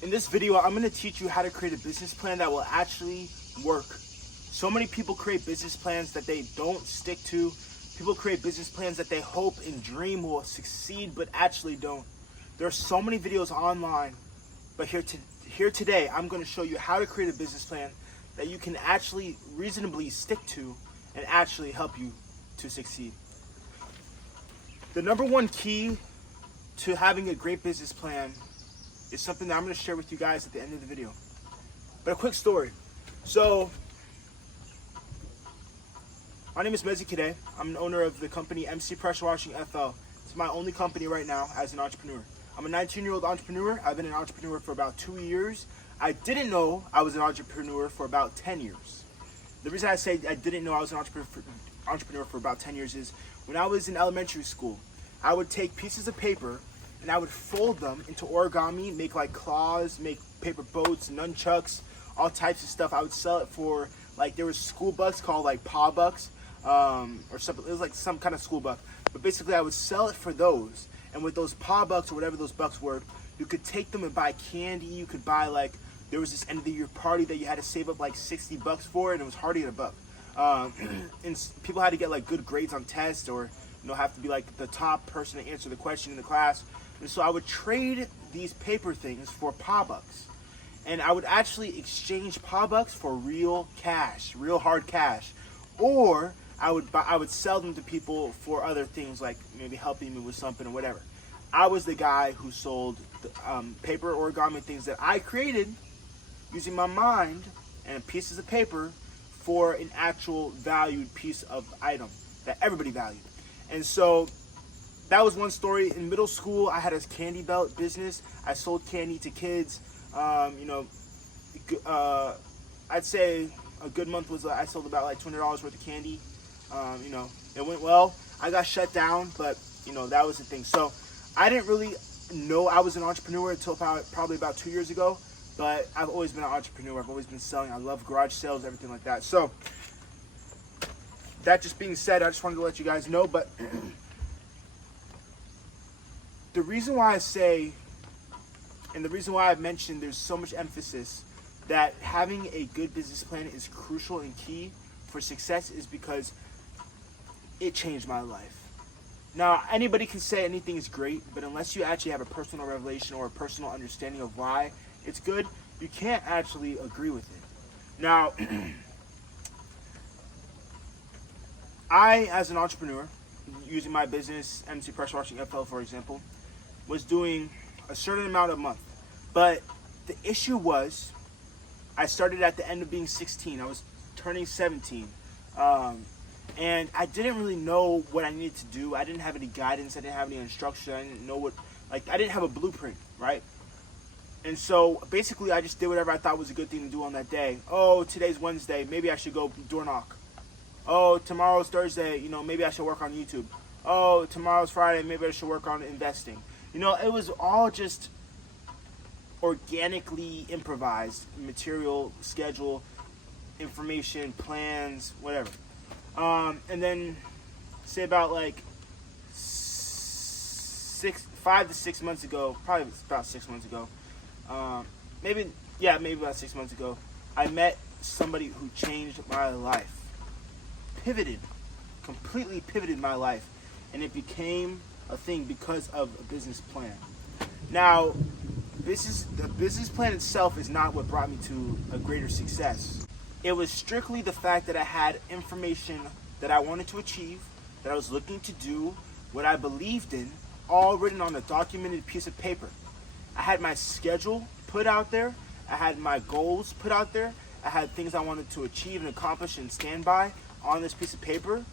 In this video, I'm going to teach you how to create a business plan that will actually work. So many people create business plans that they don't stick to. People create business plans that they hope and dream will succeed, but actually don't. There are so many videos online, but here today, I'm going to show you how to create a business plan that you can actually reasonably stick to and actually help you to succeed. The number one key to having a great business plan is something that I'm going to share with you guys at the end of the video. But a quick story. So, my name is Mezi Kide. I'm the owner of the company MC Pressure Washing FL. It's my only company right now as an entrepreneur. I'm a 19-year-old entrepreneur. I've been an entrepreneur for about 2 years. I didn't know I was an entrepreneur for about 10 years. The reason I say I didn't know I was an entrepreneur for about 10 years is when I was in elementary school, I would take pieces of paper and I would fold them into origami, make like claws, make paper boats, nunchucks, all types of stuff. I would sell it for, like, there was school bucks called like paw bucks, or something. It was like some kind of school buck. But basically I would sell it for those. And with those paw bucks or whatever those bucks were, you could take them and buy candy. You could buy, like, there was this end of the year party that you had to save up like $60 for, and it was hard to get a buck. And people had to get like good grades on tests, or have to be like the top person to answer the question in the class. And so I would trade these paper things for paw bucks, and I would actually exchange paw bucks for real cash, real hard cash, or I would sell them to people for other things, like maybe helping me with something or whatever. I was the guy who sold paper origami things that I created using my mind and pieces of paper for an actual valued piece of item that everybody valued. And so that was one story. In middle school, I had a candy belt business. I sold candy to kids. I'd say a good month was I sold about like $200 worth of candy. It went well. I got shut down, but that was the thing. So I didn't really know I was an entrepreneur until probably about 2 years ago. But I've always been an entrepreneur. I've always been selling. I love garage sales, everything like that. So that just being said, I just wanted to let you guys know. But the reason why I say, and the reason why I've mentioned there's so much emphasis that having a good business plan is crucial and key for success is because it changed my life. Now, anybody can say anything is great, but unless you actually have a personal revelation or a personal understanding of why it's good, you can't actually agree with it. Now, I, as an entrepreneur, using my business, MC Pressure Washing FL, for example, was doing a certain amount a month. But the issue was, I started at the end of being 16. I was turning 17. And I didn't really know what I needed to do. I didn't have any guidance. I didn't have any instruction. I didn't know I didn't have a blueprint, right? And so basically I just did whatever I thought was a good thing to do on that day. Oh, today's Wednesday. Maybe I should go door knock. Oh, tomorrow's Thursday. Maybe I should work on YouTube. Oh, tomorrow's Friday. Maybe I should work on investing. It was all just organically improvised material, schedule, information, plans, whatever. And then say about like 5 to 6 months ago, probably about 6 months ago, maybe about 6 months ago, I met somebody who changed my life. Completely pivoted my life, and it became a thing because of a business plan. Now, the business plan itself is not what brought me to a greater success. It was strictly the fact that I had information that I wanted to achieve, that I was looking to do, what I believed in, all written on a documented piece of paper. I had my schedule put out there. I had my goals put out there. I had things I wanted to achieve and accomplish and stand by on this piece of paper.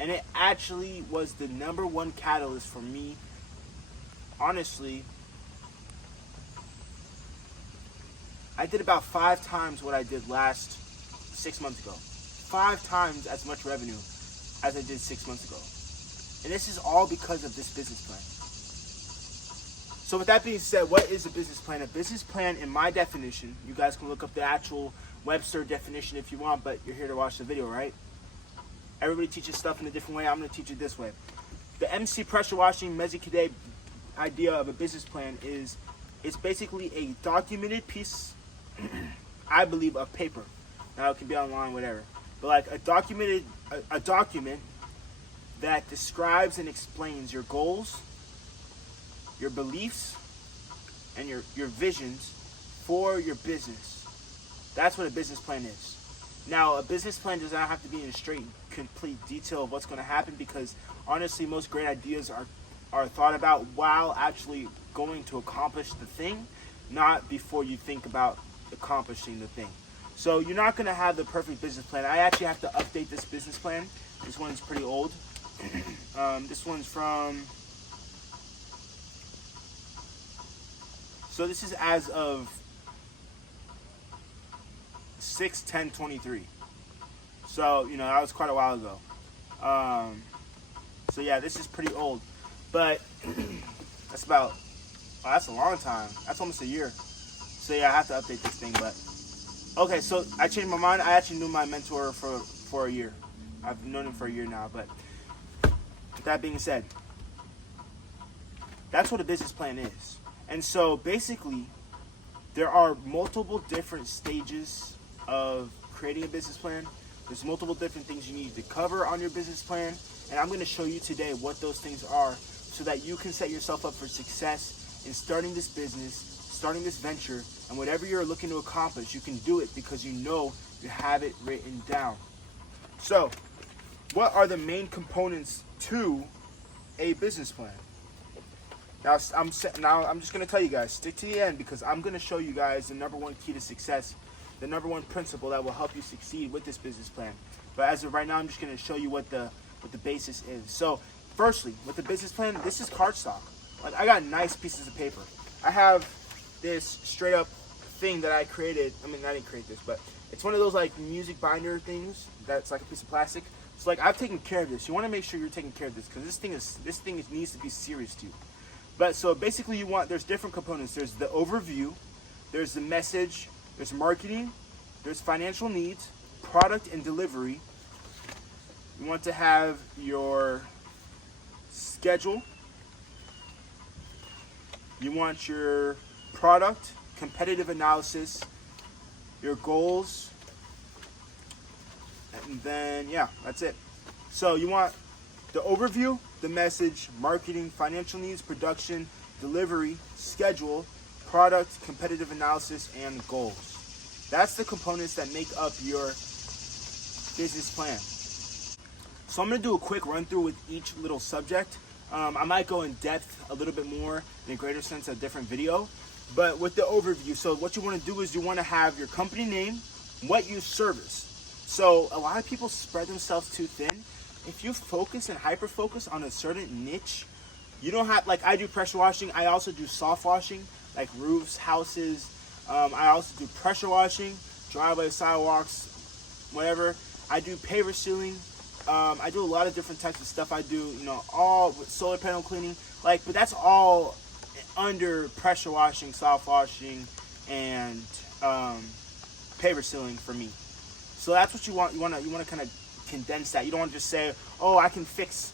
And it actually was the number one catalyst for me. Honestly, I did about 5 times what I did last 6 months ago. 5 times as much revenue as I did 6 months ago. And this is all because of this business plan. So with that being said, what is a business plan? A business plan, in my definition, you guys can look up the actual Webster definition if you want, but you're here to watch the video, right? Everybody teaches stuff in a different way. I'm going to teach it this way. The MC Pressure Washing Mezi Kide idea of a business plan is It's basically a documented piece, I believe, of paper. Now it can be online, whatever. But like a document that describes and explains your goals, your beliefs, and your visions for your business. That's what a business plan is. Now, a business plan does not have to be in straight, complete detail of what's going to happen, because honestly, most great ideas are thought about while actually going to accomplish the thing, not before you think about accomplishing the thing. So you're not going to have the perfect business plan. I actually have to update this business plan. This one's pretty old. This one's from... So this is as of 6/10/23. So, you know, that was quite a while ago. So yeah, this is pretty old. But that's a long time. That's almost a year. So yeah, I have to update this thing. But okay, so I changed my mind. I actually knew my mentor for a year. I've known him for a year now. But with that being said, that's what a business plan is. And so basically, there are multiple different stages of creating a business plan. There's multiple different things you need to cover on your business plan. And I'm going to show you today what those things are, so that you can set yourself up for success in starting this business, starting this venture, and whatever you're looking to accomplish, you can do it because you know you have it written down. So, what are the main components to a business plan? Now I'm just going to tell you guys, stick to the end, because I'm going to show you guys the number one key to success, the number one principle that will help you succeed with this business plan. But as of right now, I'm just going to show you what the basis is. So, firstly, with the business plan, this is cardstock. Like, I got nice pieces of paper. I have this straight up thing that I created. I mean, I didn't create this, but it's one of those like music binder things that's like a piece of plastic. So like, I've taken care of this. You want to make sure you're taking care of this, because this thing needs to be serious to you. But so basically, there's different components. There's the overview, there's the message, there's marketing, there's financial needs, product and delivery. You want to have your schedule. You want your product, competitive analysis, your goals, and then yeah, that's it. So you want the overview, the message, marketing, financial needs, production, delivery, schedule, product, competitive analysis, and goals. That's the components that make up your business plan. So I'm going to do a quick run through with each little subject. I might go in depth a little bit more in a greater sense of a different video. But with the overview, so what you want to do is you want to have your company name, what you service. So a lot of people spread themselves too thin. If you focus and hyper focus on a certain niche, you don't have, like I do pressure washing. I also do soft washing, like roofs, houses. I also do pressure washing, driveway, sidewalks, whatever. I do paver sealing. I do a lot of different types of stuff. I do, you know, all with solar panel cleaning, like, but that's all under pressure washing, soft washing, and paver sealing for me. So that's what you want. You want to kind of condense that. You don't want to just say, oh, I can fix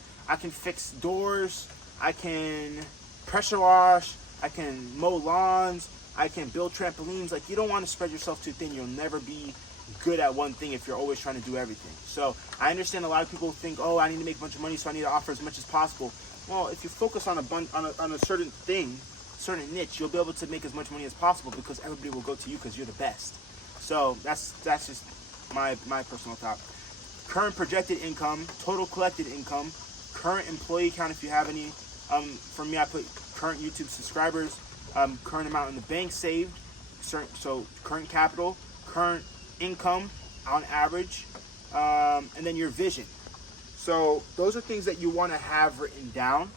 doors, I can pressure wash, I can mow lawns, I can build trampolines. Like, you don't want to spread yourself too thin. You'll never be good at one thing if you're always trying to do everything. So I understand a lot of people think, oh, I need to make a bunch of money, so I need to offer as much as possible. Well, if you focus on a certain thing, certain niche, you'll be able to make as much money as possible, because everybody will go to you because you're the best. So that's just my personal thought. Current projected income, total collected income, current employee count if you have any. For me, I put current YouTube subscribers, current amount in the bank saved, so current capital, current income on average, and then your vision. So those are things that you want to have written down.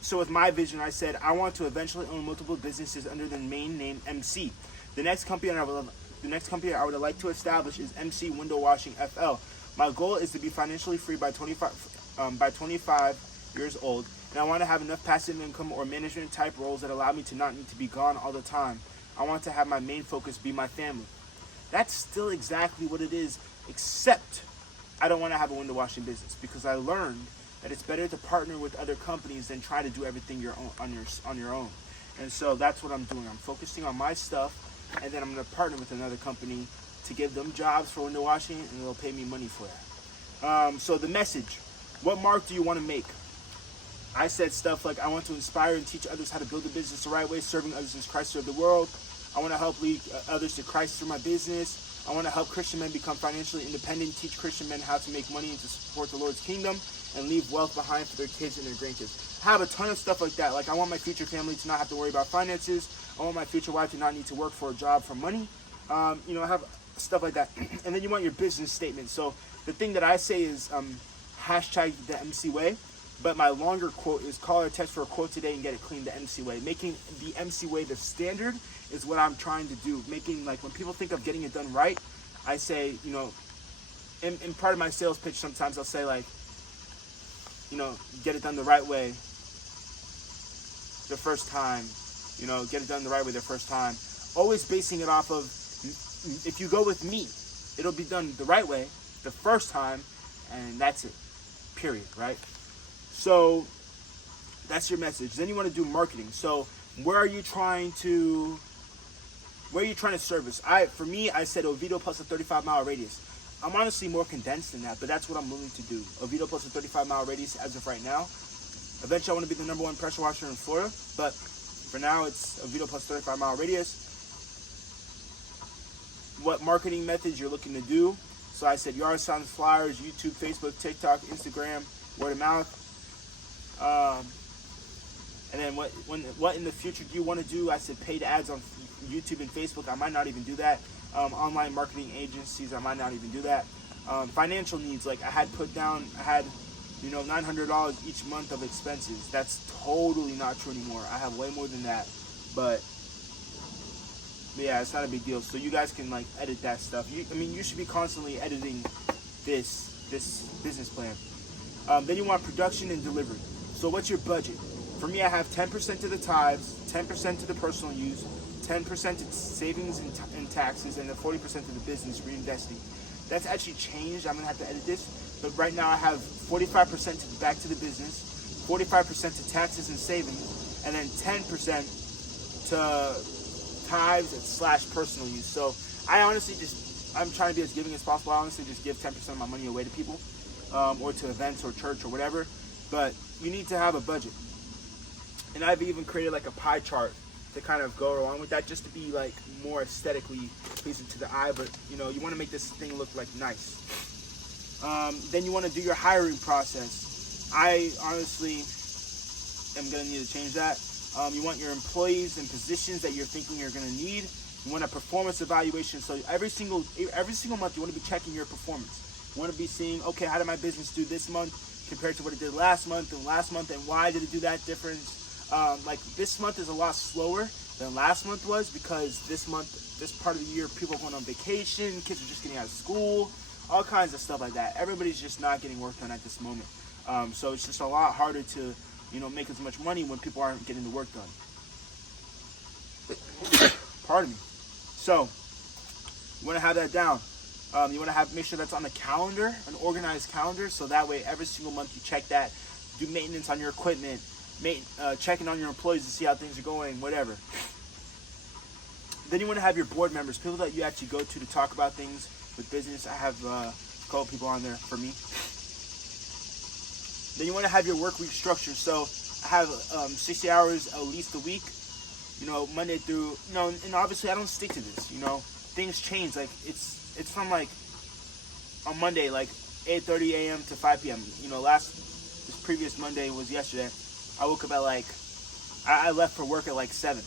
So with my vision, I said I want to eventually own multiple businesses under the main name MC. The next company I would like to establish is MC Window Washing FL. My goal is to be financially free by 25 years old, and I want to have enough passive income or management type roles that allow me to not need to be gone all the time. I want to have my main focus be my family. That's still exactly what it is, except I don't want to have a window washing business, because I learned that it's better to partner with other companies than try to do everything on your own. And so that's what I'm doing. I'm focusing on my stuff, and then I'm going to partner with another company to give them jobs for window washing, and they'll pay me money for that. So the message, what mark do you want to make? I said stuff like, I want to inspire and teach others how to build a business the right way, serving others as Christ served the world. I want to help lead others to Christ through my business. I want to help Christian men become financially independent, teach Christian men how to make money and to support the Lord's kingdom, and leave wealth behind for their kids and their grandkids. I have a ton of stuff like that. Like, I want my future family to not have to worry about finances. I want my future wife to not need to work for a job for money. I have stuff like that. And then you want your business statement. So the thing that I say is hashtag the MC way. But my longer quote is, call or text for a quote today and get it clean the MC way. Making the MC way the standard is what I'm trying to do. Making, like, when people think of getting it done right, I say, in part of my sales pitch, sometimes I'll say, like, get it done the right way the first time. Get it done the right way the first time. Always basing it off of, if you go with me, it'll be done the right way the first time, and that's it. Period, right? So that's your message. Then you want to do marketing. So where are you trying to service? For me, I said Oviedo plus a 35-mile radius. I'm honestly more condensed than that, but that's what I'm willing to do. Oviedo plus a 35-mile radius as of right now. Eventually, I want to be the #1 pressure washer in Florida, but for now, it's Oviedo plus 35-mile radius. What marketing methods you're looking to do? So I said yard signs, flyers, YouTube, Facebook, TikTok, Instagram, word of mouth. And then what in the future do you want to do? I said paid ads on YouTube and Facebook. I might not even do that. Online marketing agencies, I might not even do that. Financial needs, like I had $900 each month of expenses. That's totally not true anymore. I have way more than that, but yeah, it's not a big deal. So you guys can, like, edit that stuff. You should be constantly editing this business plan. Then you want production and delivery. So what's your budget? For me, I have 10% to the tithes, 10% to the personal use, 10% to savings and taxes, and then 40% to the business reinvesting. That's actually changed. I'm gonna have to edit this, but right now I have 45% back to the business, 45% to taxes and savings, and then 10% to tithes / personal use. So I honestly I'm trying to be as giving as possible. I honestly just give 10% of my money away to people, or to events or church or whatever. But you need to have a budget. And I've even created like a pie chart to kind of go along with that, just to be like more aesthetically pleasing to the eye. But you want to make this thing look like nice. Then you want to do your hiring process. I honestly am going to need to change that. You want your employees and positions that you're thinking you're going to need. You want a performance evaluation. So every single month you want to be checking your performance. You want to be seeing, okay, how did my business do this month compared to what it did last month, and why did it do that difference? Like this month is a lot slower than last month was, because this part of the year, people are going on vacation, kids are just getting out of school, all kinds of stuff like that. Everybody's just not getting work done at this moment. So it's just a lot harder to, make as much money when people aren't getting the work done. Pardon me. So you want to have that down. You want to make sure that's on the calendar, an organized calendar, so that way every single month you check that, do maintenance on your equipment, checking on your employees to see how things are going, whatever. Then you want to have your board members, people that you actually go to talk about things with business. I have a couple people on there for me. Then you want to have your work week structure. So I have 60 hours at least a week, Monday through, and obviously I don't stick to this, things change. Like it's from like on Monday, like 8:30 a.m. to 5 p.m. This previous Monday was yesterday. I woke up at I left for work at like 7.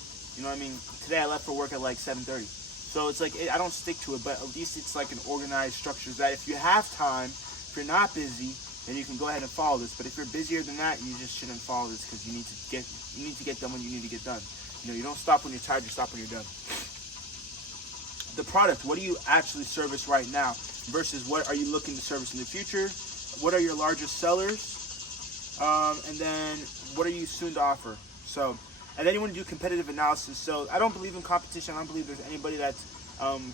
Today I left for work at like 7:30. So it's like, I don't stick to it, but at least it's like an organized structure that if you have time, if you're not busy, then you can go ahead and follow this. But if you're busier than that, you just shouldn't follow this, because you need to get done when you need to get done. You don't stop when you're tired, you stop when you're done. The product, what do you actually service right now versus what are you looking to service in the future? What are your largest sellers? And then what are you soon to offer? So, and then you want to do competitive analysis. So I don't believe in competition. I don't believe there's anybody that's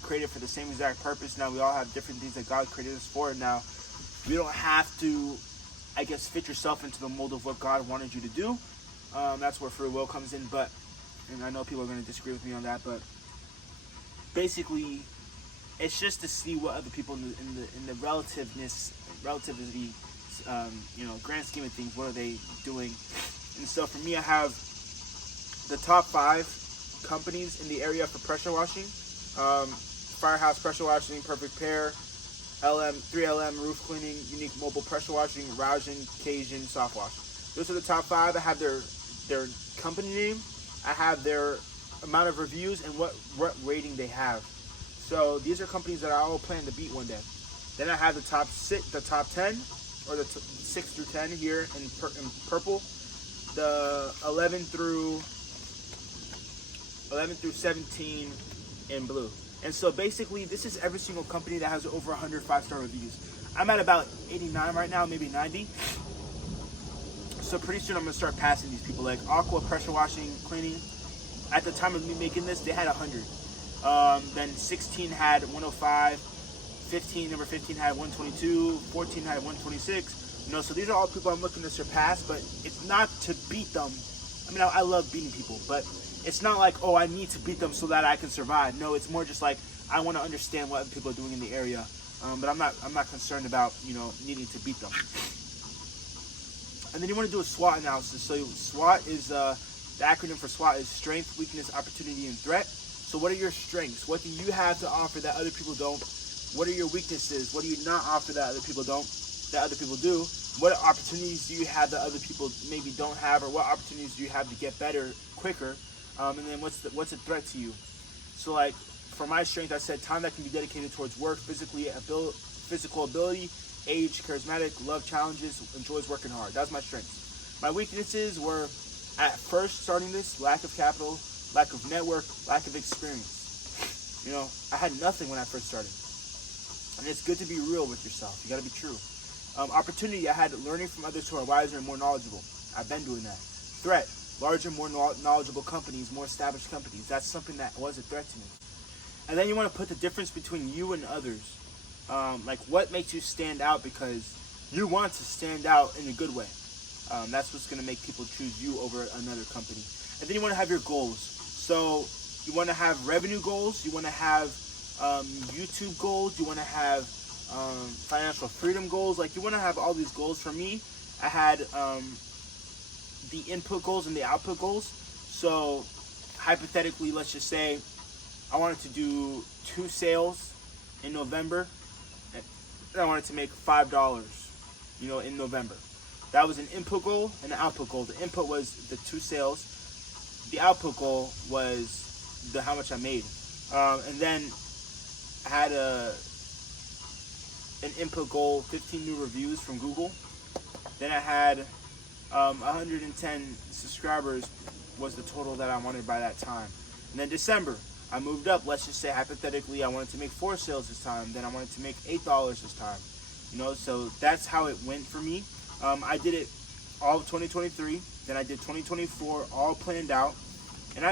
created for the same exact purpose. Now, we all have different things that God created us for. Now, you don't have to, fit yourself into the mold of what God wanted you to do. That's where free will comes in. But and I know people are going to disagree with me on that, but basically, it's just to see what other people in the relativity, grand scheme of things, what are they doing? And so for me, I have the top 5 companies in the area for pressure washing: Firehouse Pressure Washing, Perfect Pair, 3LM Roof Cleaning, Unique Mobile Pressure Washing, Raujin, Cajun Soft Wash. Those are the top 5. I have their company name, I have their amount of reviews, and what rating they have. So these are companies that I all plan to beat one day. Then I have the top 10, or the 6 through 10 here in purple, the 11 through 17 in blue. And so basically, this is every single company that has over 100 5-star reviews. I'm at about 89 right now, maybe 90. So pretty soon I'm gonna start passing these people. Like Aqua Pressure Washing Cleaning, at the time of me making this, they had 100. Then 16 had 105. Number 15 had 122. 14 had 126. So these are all people I'm looking to surpass, but it's not to beat them. I mean, I love beating people, but it's not like, oh, I need to beat them so that I can survive. No, it's more just like I want to understand what other people are doing in the area, but I'm not concerned about needing to beat them. And then you want to do a SWOT analysis. So SWOT is the acronym for SWOT is strength, weakness, opportunity, and threat. So what are your strengths? What do you have to offer that other people don't? What are your weaknesses? What do you not offer that other people don't? That other people do? What opportunities do you have that other people maybe don't have, or what opportunities do you have to get better quicker? And then what's a threat to you? So like for my strength, I said time that can be dedicated towards work, physical ability, age, charismatic, love challenges, enjoys working hard. That's my strengths. My weaknesses were, at first starting this, lack of capital, lack of network, lack of experience. I had nothing when I first started. And it's good to be real with yourself. You got to be true. Opportunity, I had learning from others who are wiser and more knowledgeable. I've been doing that. Threat, larger, more knowledgeable companies, more established companies. That's something that was a threat to me. And then you want to put the difference between you and others. Like what makes you stand out, because you want to stand out in a good way. That's what's going to make people choose you over another company. And then you want to have your goals. So you want to have revenue goals. You want to have YouTube goals. You want to have financial freedom goals. Like you want to have all these goals. For me, I had the input goals and the output goals. So hypothetically, let's just say I wanted to do 2 sales in November, and I wanted to make $5, in November. That was an input goal and an output goal. The input was the 2 sales. The output goal was how much I made. And then I had an input goal, 15 new reviews from Google. Then I had 110 subscribers was the total that I wanted by that time. And then December, I moved up. Let's just say hypothetically I wanted to make 4 sales this time. Then I wanted to make $8 this time. So that's how it went for me. I did it all of 2023. Then I did 2024 all planned out. And I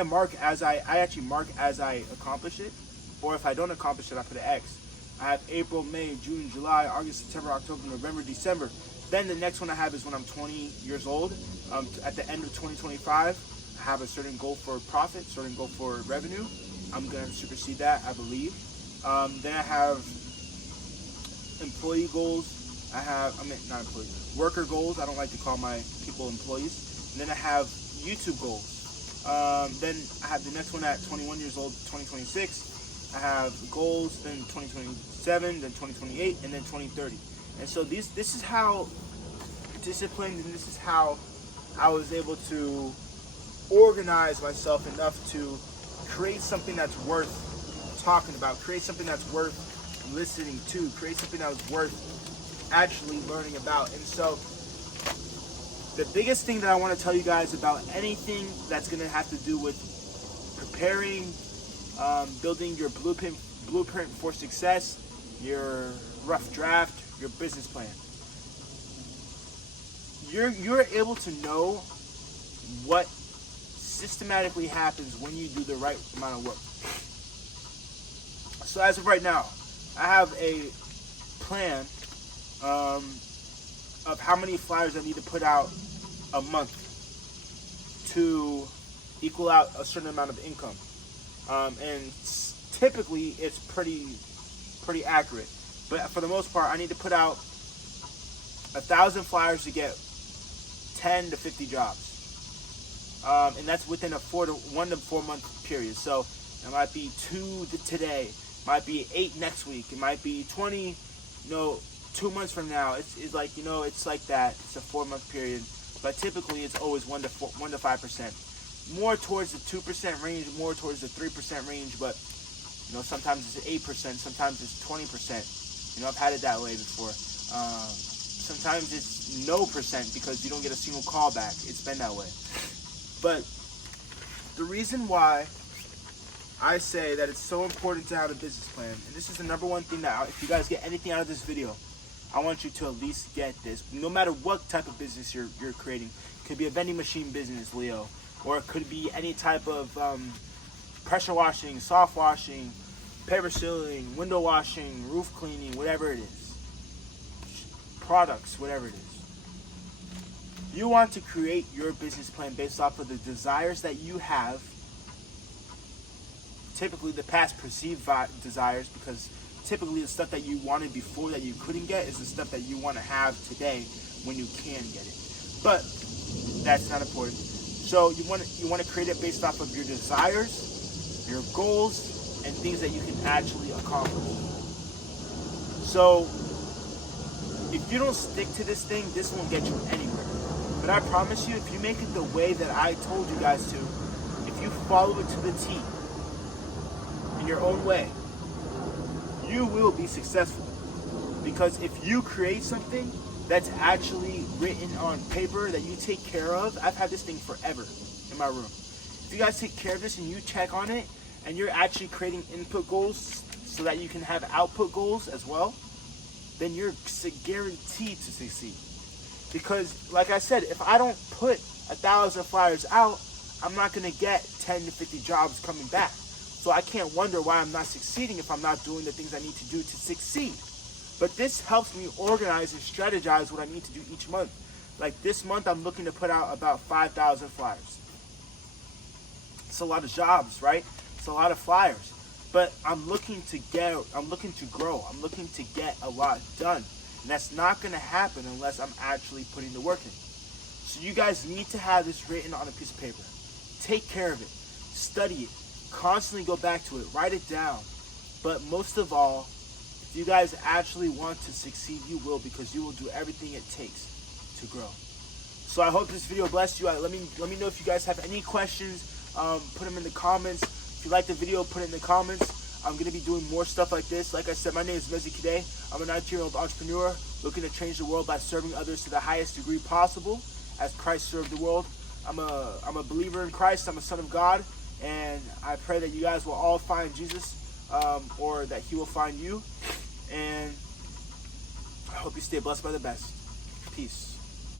actually mark as I accomplish it. Or if I don't accomplish it, I put an X. I have April, May, June, July, August, September, October, November, December. Then the next one I have is when I'm 20 years old. At the end of 2025, I have a certain goal for profit, certain goal for revenue. I'm going to supersede that, I believe. Then I have employee goals. Worker goals. I don't like to call my people employees. And then I have YouTube goals. Then I have the next one at 21 years old, 2026. I have goals, then 2027, then 2028, and then 2030. And so this is how disciplined, and this is how I was able to organize myself enough to create something that's worth talking about, create something that's worth listening to, create something that was worth actually learning about. And so the biggest thing that I want to tell you guys about anything that's going to have to do with preparing, building your blueprint for success, your rough draft, your business plan. You're able to know what systematically happens when you do the right amount of work. So as of right now, I have a plan of how many flyers I need to put out a month to equal out a certain amount of income. And typically it's pretty accurate. But for the most part, I need to put out 1,000 flyers to get 10 to 50 jobs. And that's within a 1 to 4 month period. So it might be 2 today, might be 8 next week, it might be 20, 2 months from now. It's like, it's like that. It's a 4 month period. But typically it's always 1 to 5%. More towards the 2% range, more towards the 3% range, but sometimes it's 8%, sometimes it's 20%. I've had it that way before. Sometimes it's no percent because you don't get a single call back. It's been that way. But the reason why I say that it's so important to have a business plan, and this is the number one thing that if you guys get anything out of this video, I want you to at least get this. No matter what type of business you're creating. It could be a vending machine business, Leo, or it could be any type of pressure washing, soft washing, paper sealing, window washing, roof cleaning, whatever it is. Products, whatever it is. You want to create your business plan based off of the desires that you have, typically the past perceived desires, because typically the stuff that you wanted before that you couldn't get is the stuff that you want to have today when you can get it. But that's not important. So you want to create it based off of your desires, your goals, and things that you can actually accomplish. So if you don't stick to this thing, this won't get you anywhere. But I promise you, if you make it the way that I told you guys to, if you follow it to the T, in your own way, you will be successful. Because if you create something that's actually written on paper that you take care of, I've had this thing forever in my room. If you guys take care of this and you check on it, and you're actually creating input goals so that you can have output goals as well, then you're guaranteed to succeed. Because, like I said, if I don't put 1,000 flyers out, I'm not going to get 10 to 50 jobs coming back. So I can't wonder why I'm not succeeding if I'm not doing the things I need to do to succeed. But this helps me organize and strategize what I need to do each month. Like this month, I'm looking to put out about 5,000 flyers. It's a lot of jobs, right? It's a lot of flyers. But I'm looking to grow, I'm looking to get a lot done. And that's not going to happen unless I'm actually putting the work in. So you guys need to have this written on a piece of paper. Take care of it. Study it. Constantly go back to it. Write it down. But most of all, if you guys actually want to succeed, you will, because you will do everything it takes to grow. So I hope this video blessed you. Let me know if you guys have any questions. Put them in the comments. If you like the video, put it in the comments. I'm going to be doing more stuff like this. Like I said, my name is Mezi Kide. I'm a 19-year-old entrepreneur looking to change the world by serving others to the highest degree possible as Christ served the world. I'm a believer in Christ. I'm a son of God. And I pray that you guys will all find Jesus, or that he will find you. And I hope you stay blessed by the best. Peace.